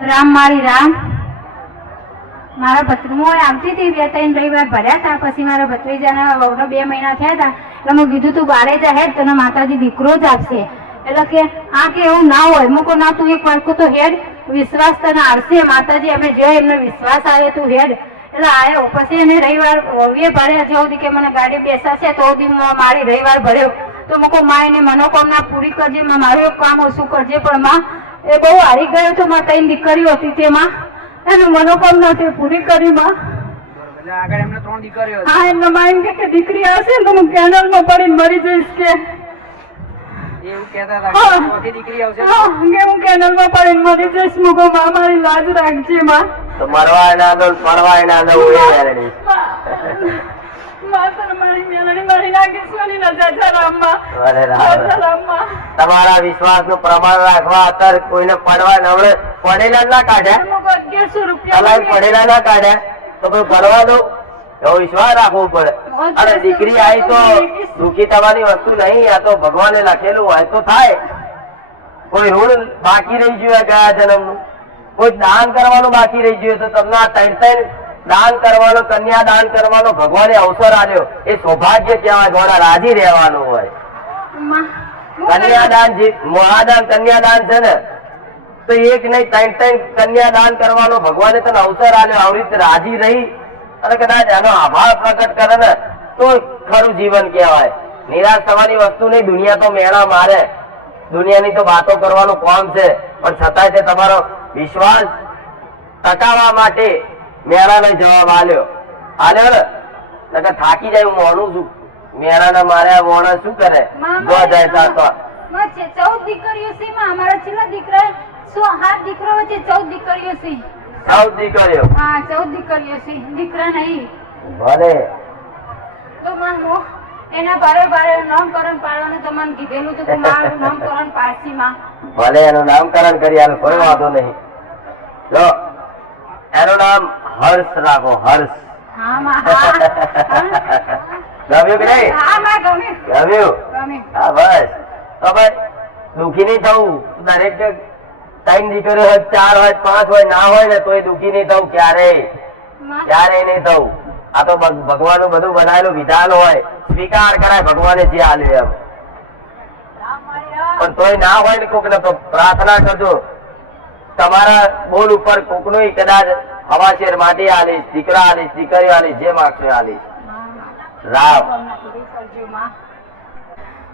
રામ મારી રામ મારા ભત્રીમો આવતી હતી 2-3 રવિવાર ભર્યા હતા પછી મારા ભત્રીજાના વહુને 2 મહિના થયા હતા એટલે મેં કીધું તું બારે જા હેડ તને માતાજી દીકરો જ આપશે એટલે કે આ કે એવું ના હોય મૂકો ના તું એક વાટકો તો હેડ વિશ્વાસ તને આવશે માતાજી અમે જે એમને વિશ્વાસ આવે તું હેડ એટલે આવ્યો પછી એને રવિવાર વહુએ ભર્યા જ્યાં સુધી કે મને ગાડી બેસાશે તો સુધી મારી રવિવાર ભર્યો તો મૂકો માં એને મનોકામના પૂરી કરજે મારું એક કામ ઓછું કરજે પણ માં એ બહુ હારી ગયો તો માં 3 દીકરીઓ હતી તેમાં એનું મનોકામના તે પૂરી કરી માં આગળ એમને 3 દીકરીઓ હતી હા એમના માં એમ કે દીકરી હશે તો હું કેનલમાં પડીને મરી જઈશ કે એવું કહેતા હતા કે ચોથી દીકરી આવશે કે હું કેનલમાં પડીને મરી જઈશ મુકો માં મારી લાજ રાખજે માં તો મરવા ના દો ફરવા ના દો એ વેરણી તમારા વિશ્વાસ નું પ્રમાણ રાખવા અત્યારે કોઈને પડવા નવડે પડેલા ના કાઢ્યા પડેલા ના કાઢ્યા તો કોઈ પડવા દો એવો વિશ્વાસ રાખવો પડે અને દીકરી આવી તો દુઃખી થવાની વસ્તુ નહીં આ તો ભગવાને લખેલું હોય તો થાય કોઈ ઋણ બાકી રહી ગયું ગયા જન્મ નું કોઈ દાન કરવાનું બાકી રહી ગયું તો તમને આ 3 દાન કરવાનો કન્યા દાન કરવાનો ભગવાને અવસર આપ્યો એ સૌભાગ્ય કહેવાય ઘોડા રાજી રહેવાનું હોય કન્યાદાન મહાદાન કન્યાદાન છે ને તો એક નહીં 3 કન્યાદાન કરવાનો ભગવાને તને અવસર આપ્યો આવી રીતે રાજી રહી અને કદાચ એનો આભાર પ્રગટ કરે ને તો ખરું જીવન કહેવાય નિરાશ થવાની વસ્તુ નહીં દુનિયા તો મેળા મારે દુનિયાની તો વાતો કરવાનું કોમ છે પણ છતાંય તે તમારો વિશ્વાસ ટકાવવા માટે મેળાને જવાબ આલ્યો ને થાકી જાય હું મોનું છું મેળાને માર્યા મોણા શું કરે જો જાય તો 14 દીકરીઓ છે માં અમારા છેલ્લા દીકરા 7 દીકરો વચ્ચે 14 દીકરીઓ છે 14 દીકરીઓ હા 14 દીકરીઓ છે દીકરા નહીં ભલે તો માં એના બારે નામકરણ પાડવાનું તો મને કીધેલું તો મારું નામકરણ પાડશી માં ભલે એનું નામકરણ કરી આનું કોઈ વાંધો નહીં જો એનું નામ હર્ષ રાખો હર્ષ હા માં હા ગમ્યું કે નહીં હા માં ગમ્યું હા બસ તો ભાઈ દુઃખી નહીં થવું દરેક 3 દીકરીઓ હોય 4 હોય 5 હોય ના હોય ને તો એ દુઃખી નહીં થવું ક્યારેય નહીં થવું આ તો ભગવાનનું બધું બનાવેલું વિધાન હોય સ્વીકાર કરાય ભગવાને જે આલ્યું એમ પણ તોય ના હોય ને કોક ને તો પ્રાર્થના કરજો તમારા બોલ ઉપર કોકનું કદાચ હવાશેર માટી આલીશ દીકરા આલીશ દીકરીઓ આલીશ જે માગશો આલીશ રામ